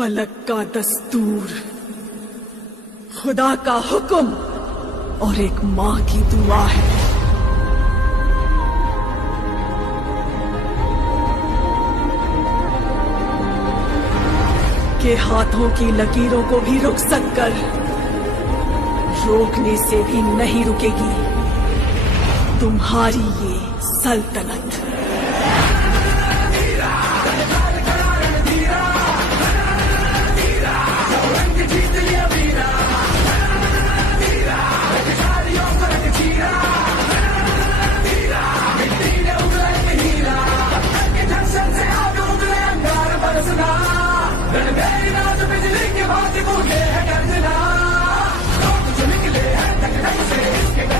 फलक का दस्तूर, खुदा का हुक्म और एक माँ की दुआ है। के हाथों की लकीरों को भी रुखसत कर, रोकने से भी नहीं रुकेगी तुम्हारी ये सल्तनत। बिजली की बात को ये है गर्जना, जो निकले हैं से